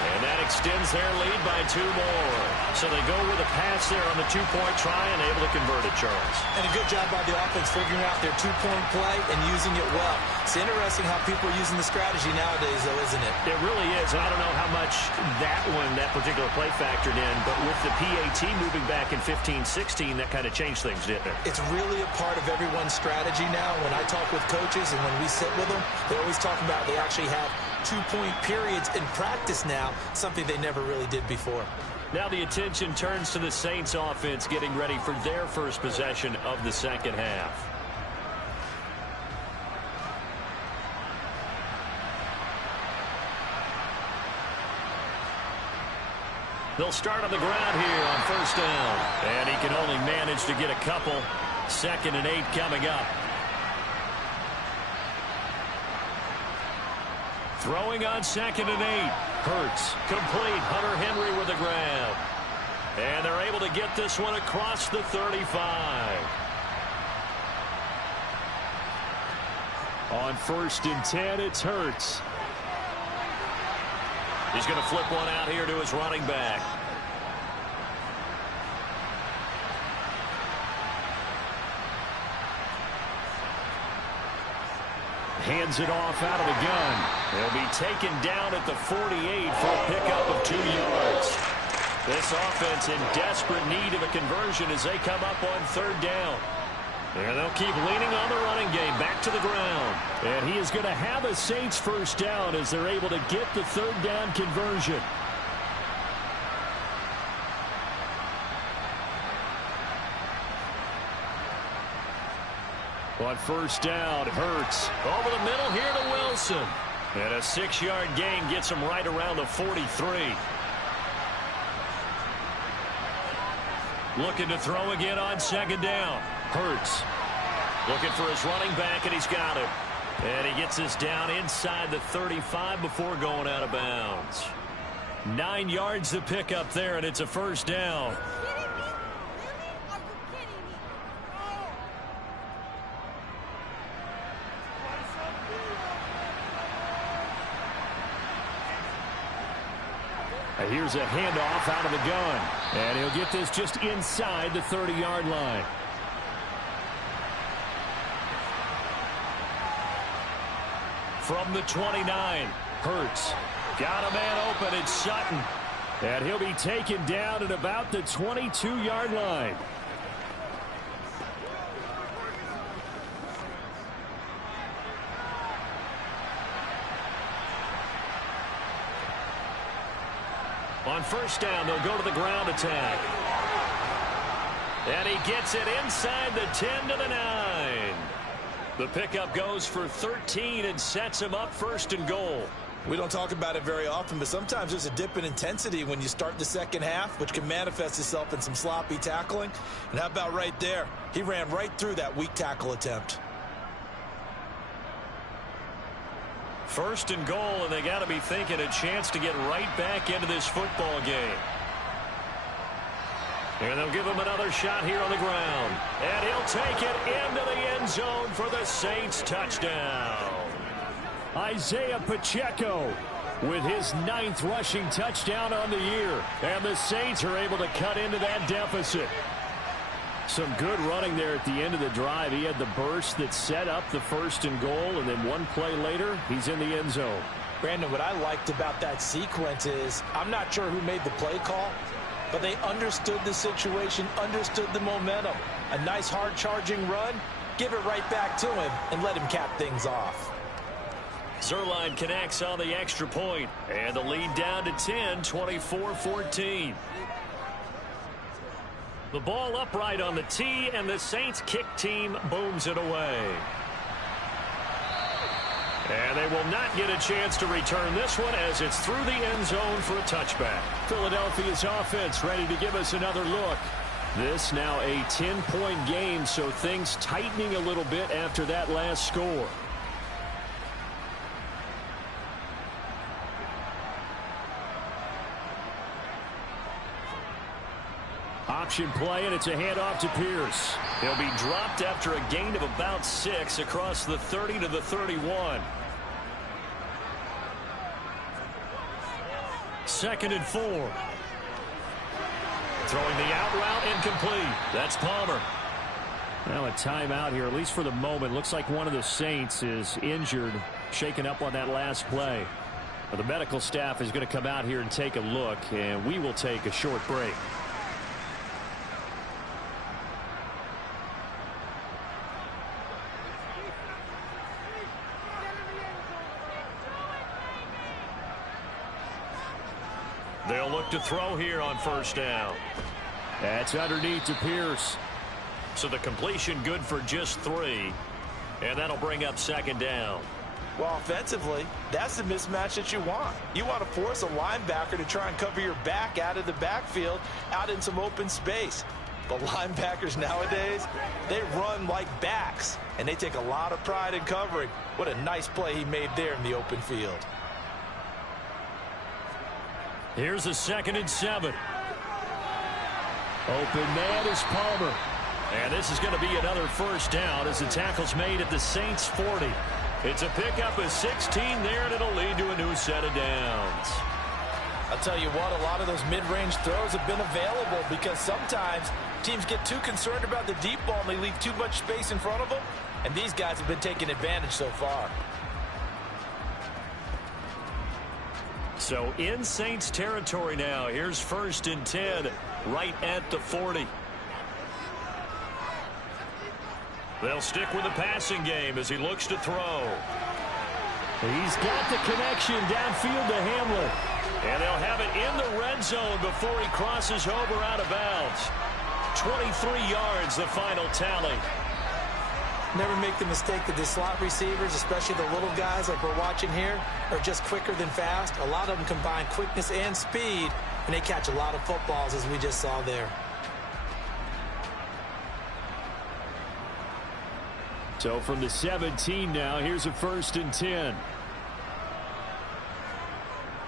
And that extends their lead by 2 more. So they go with a pass there on the 2-point try and able to convert it, Charles. And a good job by the offense figuring out their 2-point play and using it well. It's interesting how people are using the strategy nowadays, though, isn't it? It really is. And I don't know how much that particular play factored in, but with the PAT moving back in 15-16, that kind of changed things, didn't it? It's really a part of everyone's strategy now. When I talk with coaches and when we sit with them, they always talk about they actually have 2-point periods in practice now, something they never really did before. Now the attention turns to the Saints offense getting ready for their first possession of the 2nd half. They'll start on the ground here on 1st down. And he can only manage to get a couple. 2nd and 8 coming up. Throwing on 2nd and 8. Hurts. Complete. Hunter Henry with the grab. And they're able to get this one across the 35. On 1st and 10, it's Hurts. He's going to flip one out here to his running back. Hands it off out of the gun. He'll be taken down at the 48 for a pickup of 2 yards. This offense in desperate need of a conversion as they come up on 3rd down. And they'll keep leaning on the running game back to the ground. And he is going to have a Saints first down as they're able to get the 3rd down conversion. On 1st down, Hurts. Over the middle here to Wilson. And a 6-yard gain gets him right around the 43. Looking to throw again on 2nd down. Hurts. Looking for his running back, and he's got him. And he gets us down inside the 35 before going out of bounds. 9 yards to pick up there, and it's a 1st down. Here's a handoff out of the gun. And he'll get this just inside the 30-yard line. From the 29, Hurts. got a man open. It's Sutton. And he'll be taken down at about the 22-yard line. On 1st down, they'll go to the ground attack. And he gets it inside the 10 to the 9. The pickup goes for 13 and sets him up first and goal. We don't talk about it very often, but sometimes there's a dip in intensity when you start the second half, which can manifest itself in some sloppy tackling. And how about right there? He ran right through that weak tackle attempt. First and goal, and they got to be thinking a chance to get right back into this football game. And they'll give him another shot here on the ground. And he'll take it into the end zone for the Saints touchdown. Isaiah Pacheco with his 9th rushing touchdown on the year. And the Saints are able to cut into that deficit. Some good running there at the end of the drive. He had the burst that set up the first and goal, and then one play later, he's in the end zone. Brandon, what I liked about that sequence is I'm not sure who made the play call, but they understood the situation, understood the momentum. A nice hard-charging run, give it right back to him, and let him cap things off. Zerline connects on the extra point, and the lead down to 10, 24-14. The ball upright on the tee, and the Saints kick team booms it away. And they will not get a chance to return this one as it's through the end zone for a touchback. Philadelphia's offense ready to give us another look. This now a 10-point game, so things tightening a little bit after that last score. Option play, and it's a handoff to Pierce. He'll be dropped after a gain of about 6 across the 30 to the 31. 2nd and 4. Throwing the out route incomplete. That's Palmer. Now a timeout here, at least for the moment. Looks like one of the Saints is injured, shaken up on that last play. Well, the medical staff is going to come out here and take a look, and we will take a short break. They'll look to throw here on first down. That's underneath to Pierce. So the completion good for just 3. And that'll bring up 2nd down. Well, offensively, that's the mismatch that you want. You want to force a linebacker to try and cover your back out of the backfield, out in some open space. But linebackers nowadays, they run like backs, and they take a lot of pride in covering. What a nice play he made there in the open field. Here's a 2nd and 7. Open man is Palmer. And this is going to be another first down as the tackle's made at the Saints 40. It's a pickup of 16 there, and it'll lead to a new set of downs. I'll tell you what, a lot of those mid-range throws have been available because sometimes teams get too concerned about the deep ball and they leave too much space in front of them, and these guys have been taking advantage so far. So in Saints territory now. Here's 1st and 10 right at the 40. They'll stick with the passing game as he looks to throw. He's got the connection downfield to Hamler. And they'll have it in the red zone before he crosses over out of bounds. 23 yards, the final tally. Never make the mistake that the slot receivers, especially the little guys like we're watching here, are just quicker than fast. A lot of them combine quickness and speed, and they catch a lot of footballs, as we just saw there. So from the 17 now, here's a 1st and 10.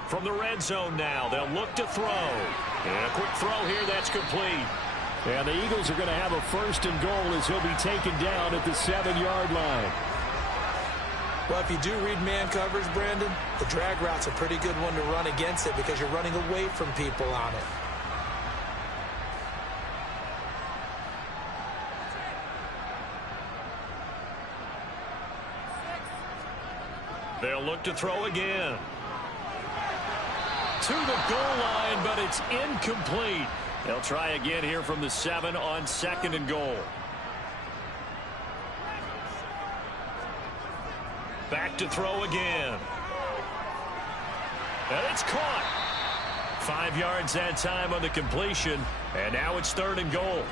From the red zone now, they'll look to throw. And a quick throw here, that's complete. And the Eagles are going to have a 1st and goal as he'll be taken down at the 7-yard line. Well, if you do read man coverage, Brandon, the drag route's a pretty good one to run against it because you're running away from people on it. They'll look to throw again. To the goal line, but it's incomplete. They'll try again here from the 7 on 2nd and goal. Back to throw again. And it's caught. 5 yards that time on the completion. And now it's 3rd and goal.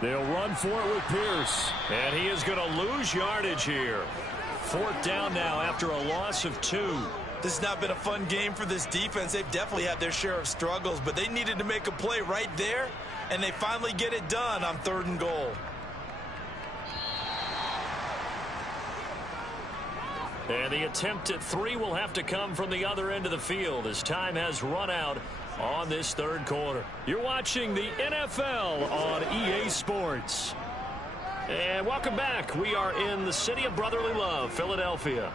They'll run for it with Pierce. And he is going to lose yardage here. 4th down now after a loss of 2. This has not been a fun game for this defense. They've definitely had their share of struggles, but they needed to make a play right there, and they finally get it done on 3rd and goal. And the attempt at 3 will have to come from the other end of the field as time has run out on this 3rd quarter. You're watching the NFL on EA Sports. And welcome back. We are in the city of brotherly love, Philadelphia.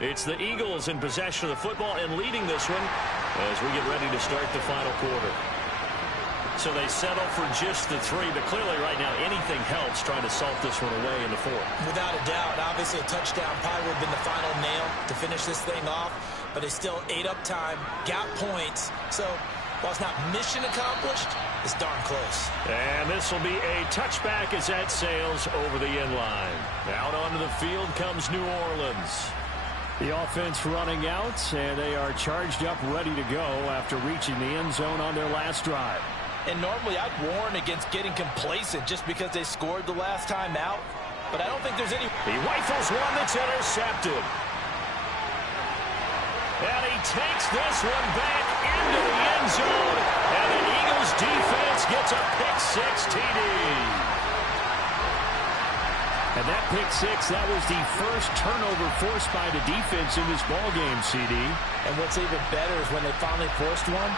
It's the Eagles in possession of the football and leading this one as we get ready to start the final quarter. So they settle for just the 3, but clearly right now anything helps trying to salt this one away in the 4th. Without a doubt, obviously a touchdown probably would have been the final nail to finish this thing off, but they still ate up time, got points. So while it's not mission accomplished, it's darn close. And this will be a touchback as that sails over the end line. Out onto the field comes New Orleans. The offense running out, and they are charged up, ready to go after reaching the end zone on their last drive. And normally I'd warn against getting complacent just because they scored the last time out, but I don't think there's any... He rifles one that's intercepted. And he takes this one back into the end zone, and the Eagles defense gets a pick-6 TD. And that pick-6, that was the first turnover forced by the defense in this ballgame, CD. And what's even better is when they finally forced one,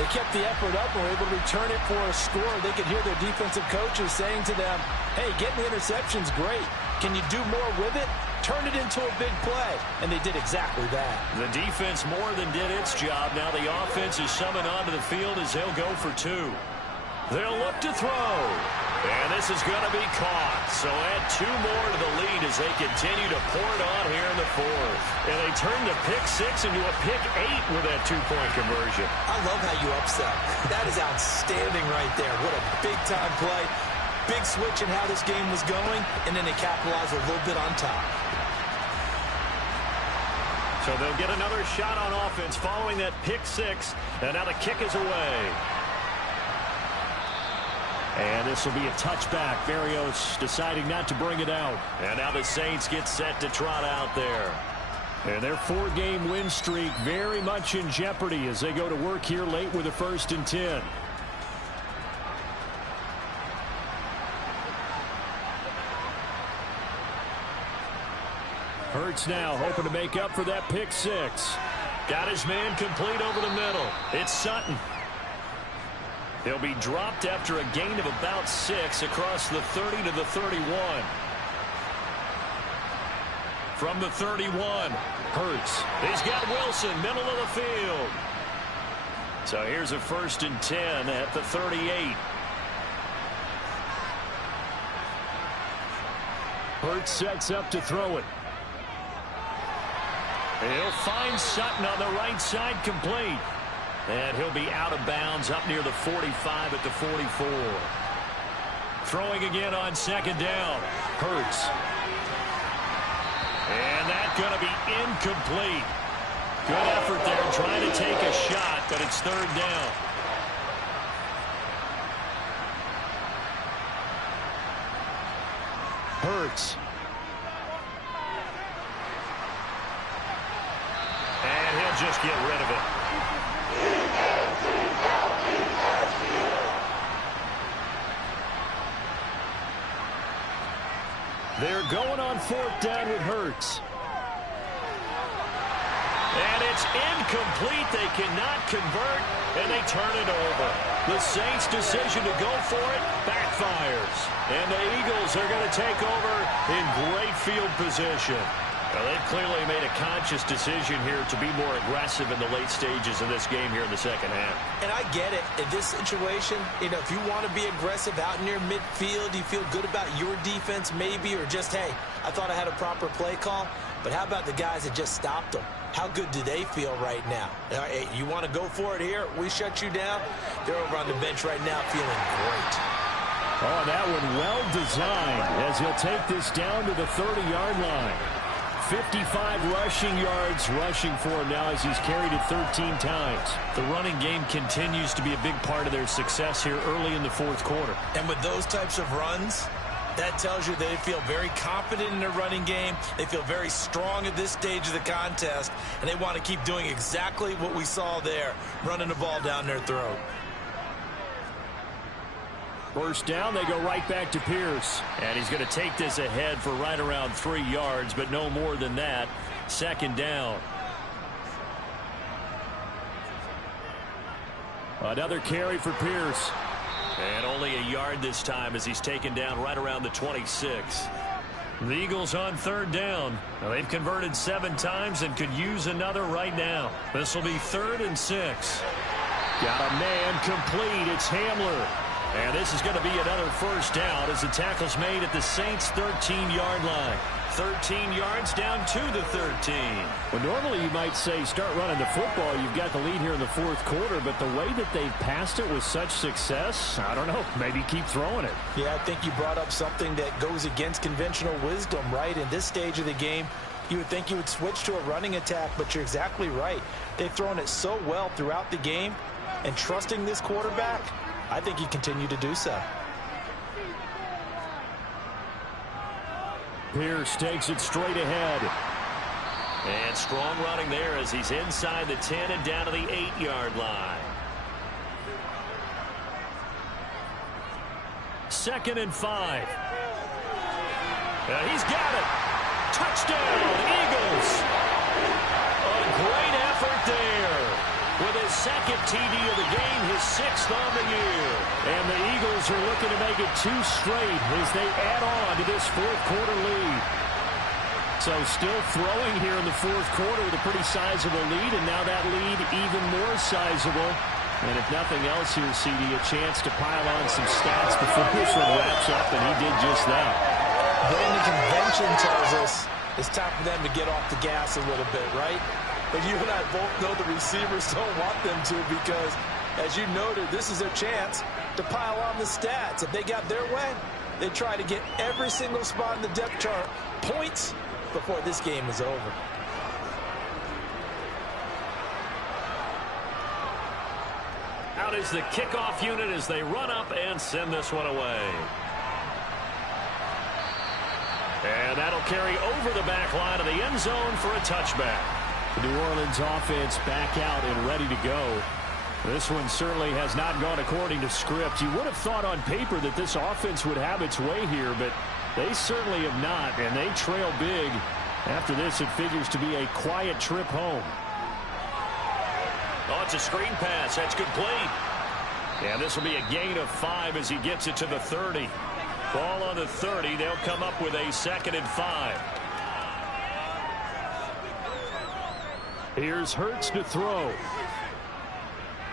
they kept the effort up and were able to return it for a score. They could hear their defensive coaches saying to them, hey, getting the interception's great. Can you do more with it? Turn it into a big play. And they did exactly that. The defense more than did its job. Now the offense is summoned onto the field as they'll go for 2. They'll look to throw. And this is going to be caught. So add 2 more to the lead as they continue to pour it on here in the 4th. And they turn the pick-6 into a pick-8 with that 2-point conversion. I love how you upset. That is outstanding right there. What a big-time play. Big switch in how this game was going, and then they capitalized a little bit on top. So they'll get another shot on offense following that pick-6. And now the kick is away. And this will be a touchback. Barrios deciding not to bring it out. And now the Saints get set to trot out there. And their 4-game win streak very much in jeopardy as they go to work here late with a 1st and 10. Hurts now hoping to make up for that pick-6. Got his man complete over the middle. It's Sutton. He'll be dropped after a gain of about 6 across the 30 to the 31. From the 31, Hurts. He's got Wilson, middle of the field. So here's a 1st and 10 at the 38. Hurts sets up to throw it. He'll find Sutton on the right side, complete. And he'll be out of bounds up near the 45 at the 44. Throwing again on 2nd down. Hurts. And that's going to be incomplete. Good effort there trying to take a shot, but it's 3rd down. Hurts. And he'll just get rid of it. They're going on 4th down with Hurts. And it's incomplete. They cannot convert, and they turn it over. The Saints' decision to go for it backfires. And the Eagles are going to take over in great field position. Well, they've clearly made a conscious decision here to be more aggressive in the late stages of this game here in the 2nd half. And I get it. In this situation, you know, if you want to be aggressive out near midfield, you feel good about your defense maybe, or just, hey, I thought I had a proper play call. But how about the guys that just stopped them? How good do they feel right now? Hey, you want to go for it here? We shut you down? They're over on the bench right now feeling great. Oh, that one well designed as he'll take this down to the 30-yard line. 55 rushing yards rushing for him now as he's carried it 13 times. The running game continues to be a big part of their success here early in the fourth quarter. And with those types of runs, that tells you they feel very confident in their running game. They feel very strong at this stage of the contest, and they want to keep doing exactly what we saw there, running the ball down their throat. First down, they go right back to Pierce. And he's going to take this ahead for right around 3 yards, but no more than that. Second down. Another carry for Pierce. And only a yard this time as he's taken down right around the 26. The Eagles on third down. Now they've converted 7 times and could use another right now. This will be 3rd and 6. Got a man complete. It's Hamler. And this is going to be another first down as the tackle's made at the Saints' 13-yard line. 13 yards down to the 13. Well, normally you might say start running the football. You've got the lead here in the fourth quarter, but the way that they've passed it with such success, I don't know, maybe keep throwing it. Yeah, I think you brought up something that goes against conventional wisdom, right? In this stage of the game, you would think you would switch to a running attack, but you're exactly right. They've thrown it so well throughout the game, and trusting this quarterback, I think you continue to do so. Pierce takes it straight ahead. And strong running there as he's inside the 10 and down to the 8-yard line. 2nd and 5. He's got it. Touchdown, Eagles. A great effort there. With his 2nd TD of the game, his 6th on the year. And the Eagles are looking to make it 2 straight as they add on to this fourth quarter lead. So still throwing here in the fourth quarter with a pretty sizable lead, and now that lead even more sizable. And if nothing else here, CD, a chance to pile on some stats before this one wraps up, and he did just that. Brandon, convention tells us it's time for them to get off the gas a little bit, right? But you and I both know the receivers don't want them to because, as you noted, this is their chance to pile on the stats. If they got their way, they try to get every single spot in the depth chart points before this game is over. Out is the kickoff unit as they run up and send this one away. And that'll carry over the back line of the end zone for a touchback. The New Orleans offense back out and ready to go. This one certainly has not gone according to script. You would have thought on paper that this offense would have its way here, but they certainly have not, and they trail big. After this, it figures to be a quiet trip home. Oh, it's a screen pass. That's complete. And this will be a gain of 5 as he gets it to the 30. Ball on the 30. They'll come up with a 2nd and 5. Here's Hurts to throw.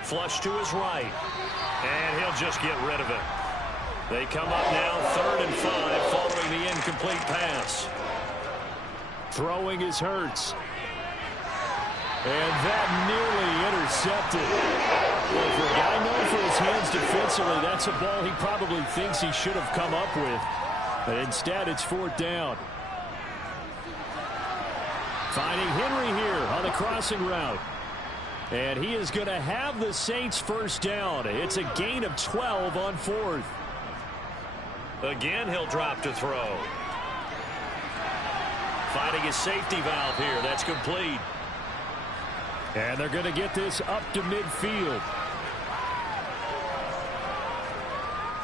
Flush to his right. And he'll just get rid of it. They come up now 3rd and 5 following the incomplete pass. Throwing is Hurts. And that nearly intercepted. Well, for a guy known for his hands defensively, that's a ball he probably thinks he should have come up with. But instead, it's 4th down. Finding Henry here on the crossing route. And he is going to have the Saints first down. It's a gain of 12 on 4th. Again, he'll drop to throw. Finding his safety valve here. That's complete. And they're going to get this up to midfield.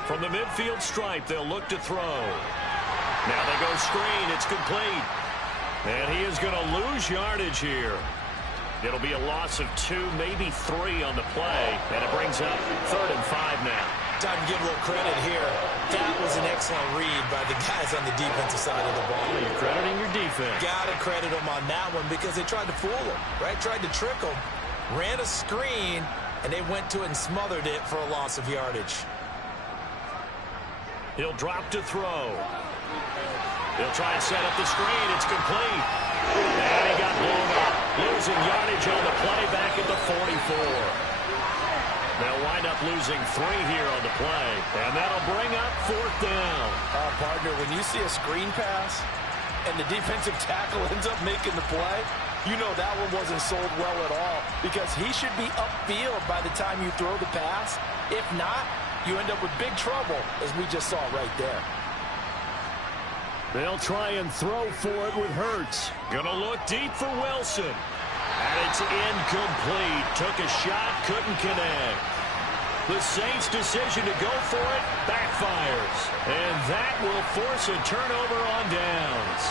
From the midfield stripe, they'll look to throw. Now they go screen. It's complete. And he is going to lose yardage here. It'll be a loss of 2, maybe 3 on the play. And it brings up 3rd and 5 now. Time to give a little credit here. That was an excellent read by the guys on the defensive side of the ball. You're crediting your defense. Got to credit them on that one because they tried to fool them, right? Tried to trick them. Ran a screen, and they went to it and smothered it for a loss of yardage. He'll drop to throw. He'll try and set up the screen. It's complete. And he got blown up. Losing yardage on the play back at the 44. They'll wind up losing 3 here on the play. And that'll bring up 4th down. Partner, when you see a screen pass and the defensive tackle ends up making the play, you know that one wasn't sold well at all because he should be upfield by the time you throw the pass. If not, you end up with big trouble, as we just saw right there. They'll try and throw for it with Hurts. Gonna look deep for Wilson. And it's incomplete. Took a shot, couldn't connect. The Saints' decision to go for it backfires. And that will force a turnover on downs.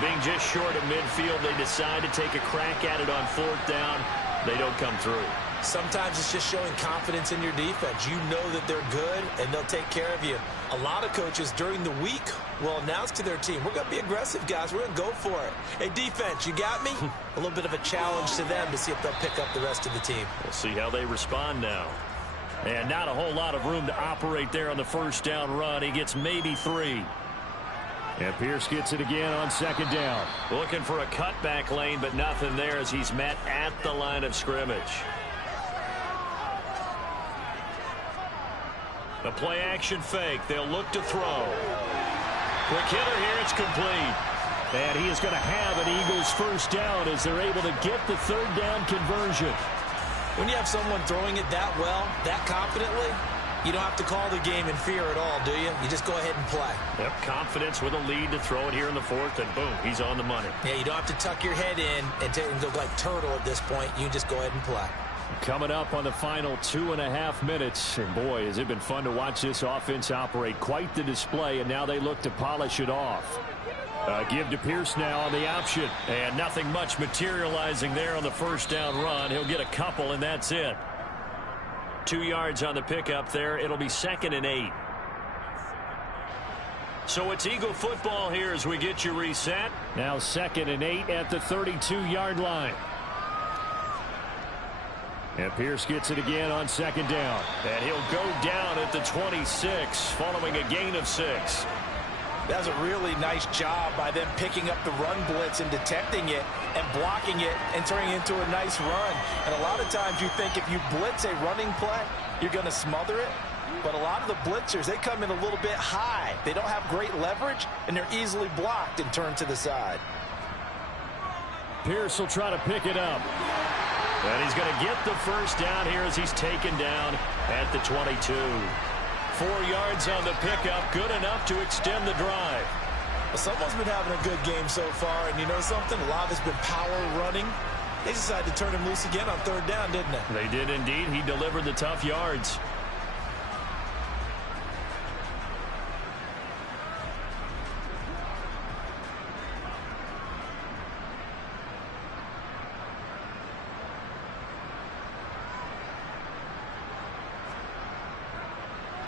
Being just short of midfield, they decide to take a crack at it on 4th down. They don't come through. Sometimes it's just showing confidence in your defense. You know that they're good, and they'll take care of you. A lot of coaches during the week will announce to their team, we're going to be aggressive, guys. We're going to go for it. Hey, defense, you got me? A little bit of a challenge to them to see if they'll pick up the rest of the team. We'll see how they respond now. And not a whole lot of room to operate there on the 1st down run. He gets maybe 3. And Pierce gets it again on 2nd down. Looking for a cutback lane, but nothing there as he's met at the line of scrimmage. The play-action fake. They'll look to throw. Quick hitter here. It's complete. And he is going to have an Eagles 1st down as they're able to get the 3rd down conversion. When you have someone throwing it that well, that confidently, you don't have to call the game in fear at all, do you? You just go ahead and play. Yep, confidence with a lead to throw it here in the 4th, and boom, he's on the money. Yeah, you don't have to tuck your head in and go like turtle at this point. You just go ahead and play. Coming up on the final 2.5 minutes, and boy, has it been fun to watch this offense operate. Quite the display, and now they look to polish it off. Give to Pierce now on the option, and nothing much materializing there on the 1st down run. He'll get a couple, and that's it. 2 yards on the pickup there. It'll be 2nd and 8. So it's Eagle football here as we get you reset. Now 2nd and 8 at the 32-yard line. And Pierce gets it again on 2nd down. And he'll go down at the 26 following a gain of 6. That's a really nice job by them picking up the run blitz and detecting it and blocking it and turning it into a nice run. And a lot of times you think if you blitz a running play, you're going to smother it. But a lot of the blitzers, they come in a little bit high. They don't have great leverage, and they're easily blocked and turned to the side. Pierce will try to pick it up. And he's going to get the 1st down here as he's taken down at the 22. 4 yards on the pickup, good enough to extend the drive. Well, someone's been having a good game so far, and you know something? A lot of it's been power running. They decided to turn him loose again on 3rd down, didn't they? They did indeed. He delivered the tough yards.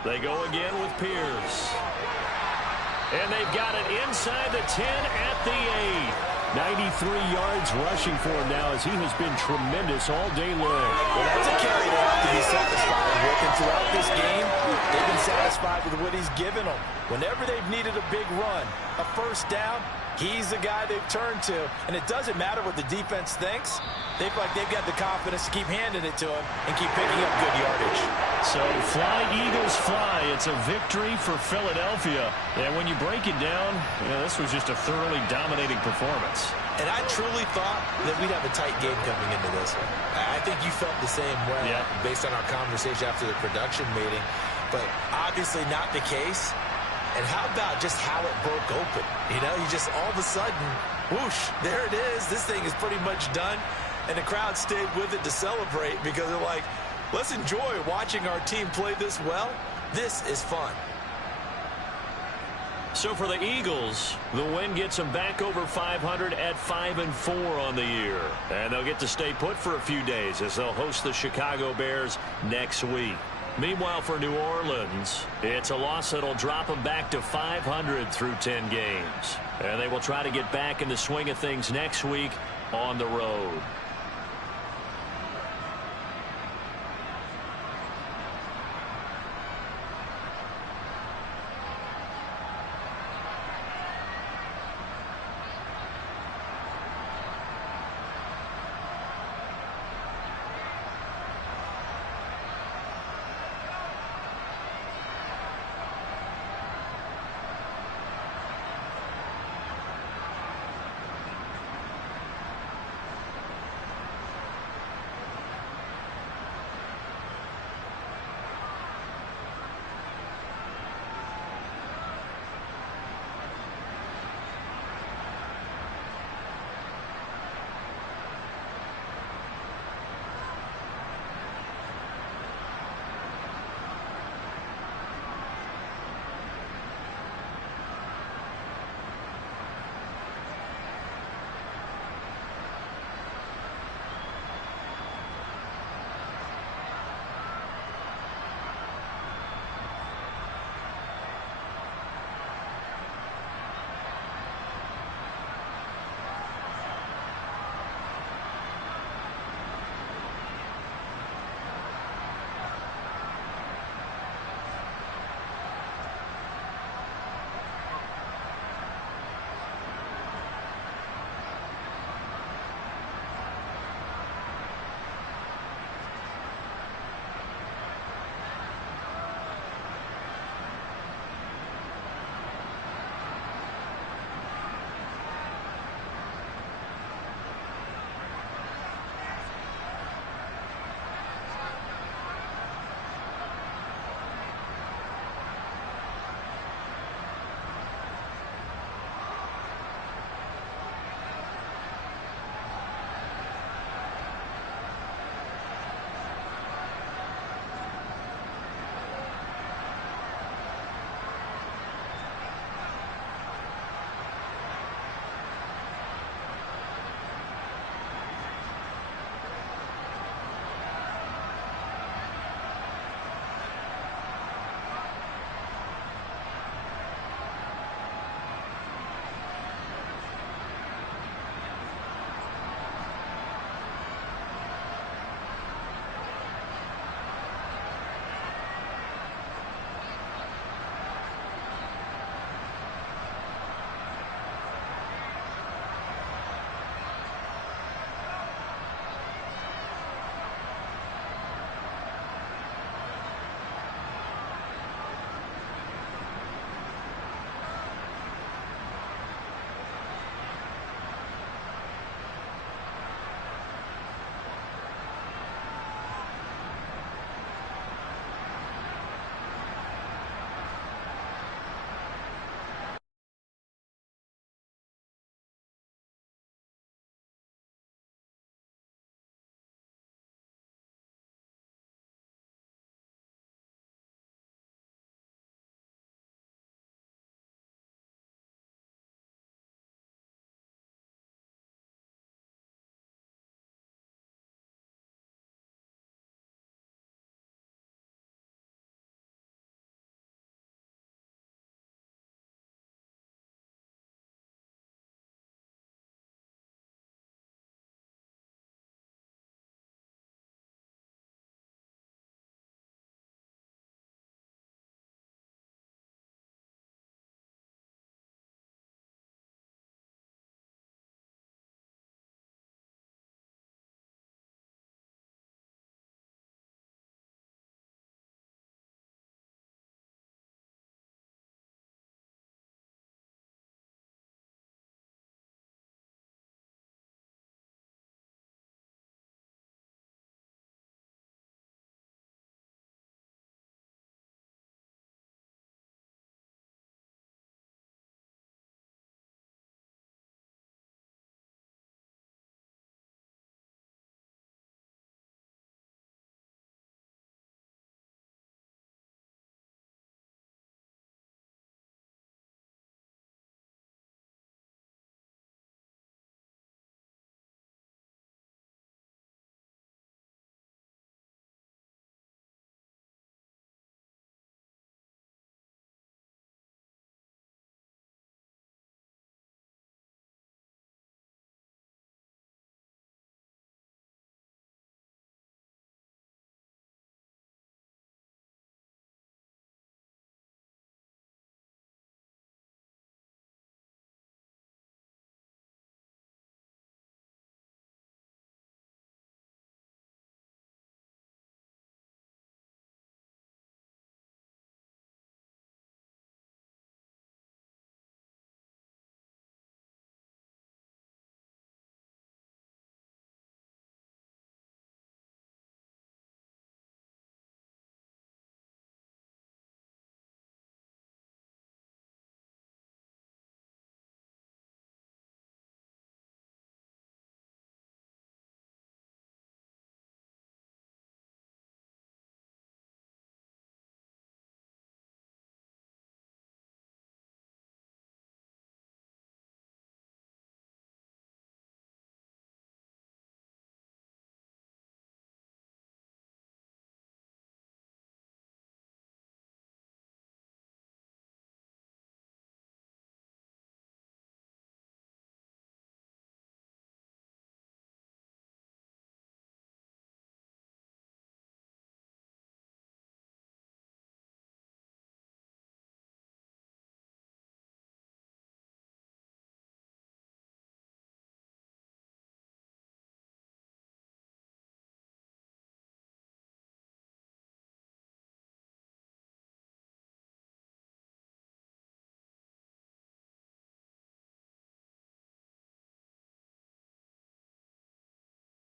They go again with Pierce. And they've got it inside the 10 at the 8. 93 yards rushing for him now as he has been tremendous all day long. Well, that's a carry they have to be satisfied with. And throughout this game, they've been satisfied with what he's given them. Whenever they've needed a big run, a 1st down, he's the guy they've turned to. And it doesn't matter what the defense thinks. They feel like they've got the confidence to keep handing it to him and keep picking up good yardage. So fly, Eagles, fly. It's a victory for Philadelphia. And when you break it down, you know, this was just a thoroughly dominating performance. And I truly thought that we'd have a tight game coming into this one. I think you felt the same way based on our conversation after the production meeting. But obviously not the case. And how about just how it broke open? You know, you just all of a sudden, whoosh, there it is. This thing is pretty much done. And the crowd stayed with it to celebrate because they're like, let's enjoy watching our team play this well. This is fun. So for the Eagles, the win gets them back over 500 at 5-4 on the year. And they'll get to stay put for a few days as they'll host the Chicago Bears next week. Meanwhile, for New Orleans, it's a loss that'll drop them back to 500 through 10 games. And they will try to get back in the swing of things next week on the road.